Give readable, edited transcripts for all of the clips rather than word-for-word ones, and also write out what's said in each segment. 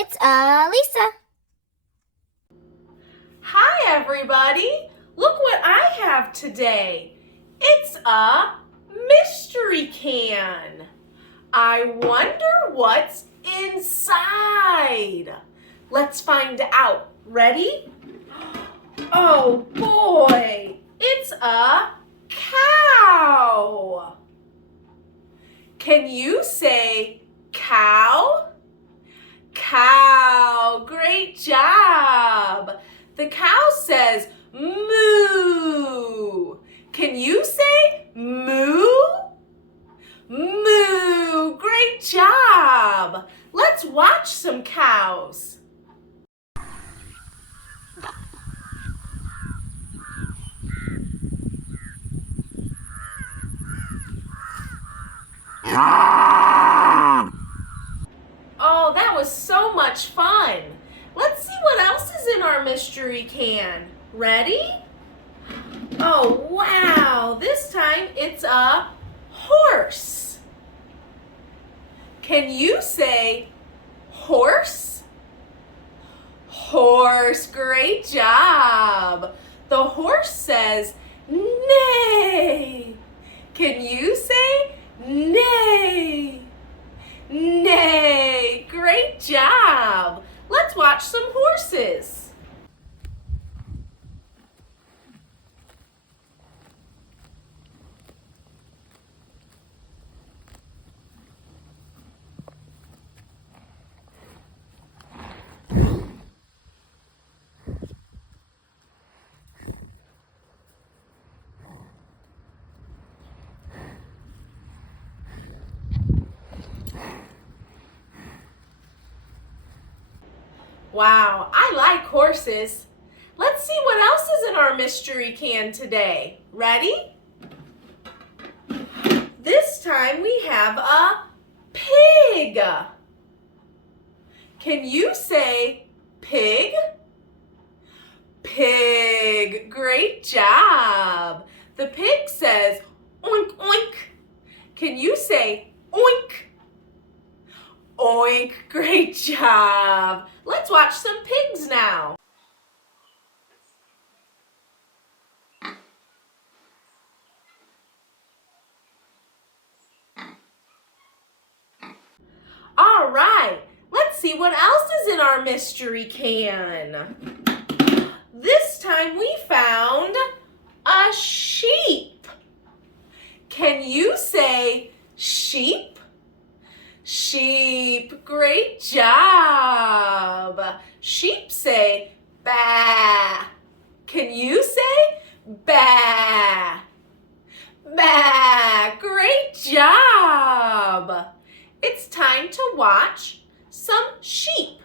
it's Alisa. Hi everybody! Look what I have today. It's a mystery can. I wonder what's inside. Let's find out. Ready? Oh boy! It's a cow. Can you say cow? Cow, great job. The cow says moo. Can you say moo? Moo, great job. Let's watch some cows. Oh, that was so much fun. Let's see what else is in our mystery can. Ready? Oh, wow. This time it's a horse. Can you say horse? Horse, great job. The horse says neigh. Can you say neigh? Neigh, great job. Let's watch some horses. Wow, I like horses. Let's see what else is in our mystery can today. Ready? This time we have a pig. Can you say pig? Pig, great job. The pig says oink, oink. Can you say oink? Oink, great job. Let's watch some pigs now. All right, let's see what else is in our mystery can. This time we found a sheep. Can you say sheep? Sheep, great job. Sheep say baa. Can you say baa? Baa, great job. It's time to watch some sheep.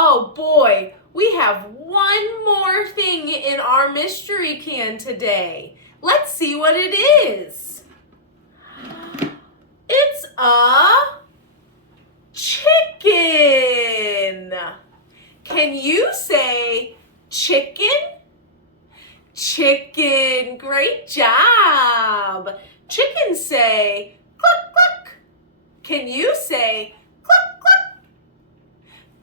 Oh boy, we have one more thing in our mystery can today. Let's see what it is. It's a chicken. Can you say chicken? Chicken, great job. Chickens say cluck, cluck. Can you say cluck, cluck?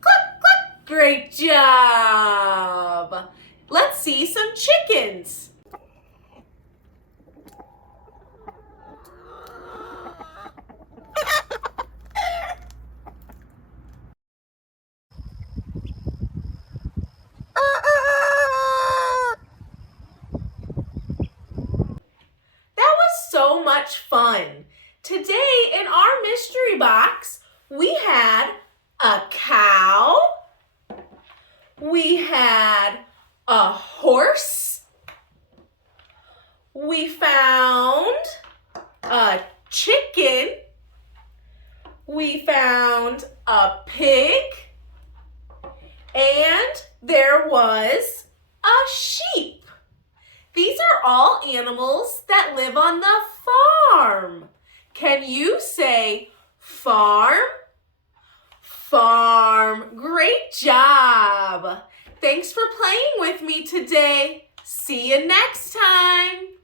Cluck, cluck, great job. Let's see some chickens. So much fun. Today in our mystery box, we had a cow, we had a horse, we found a chicken, we found a pig, and there was a sheep. These are all animals that live on the farm. Can you say farm? Farm. Great job. Thanks for playing with me today. See you next time.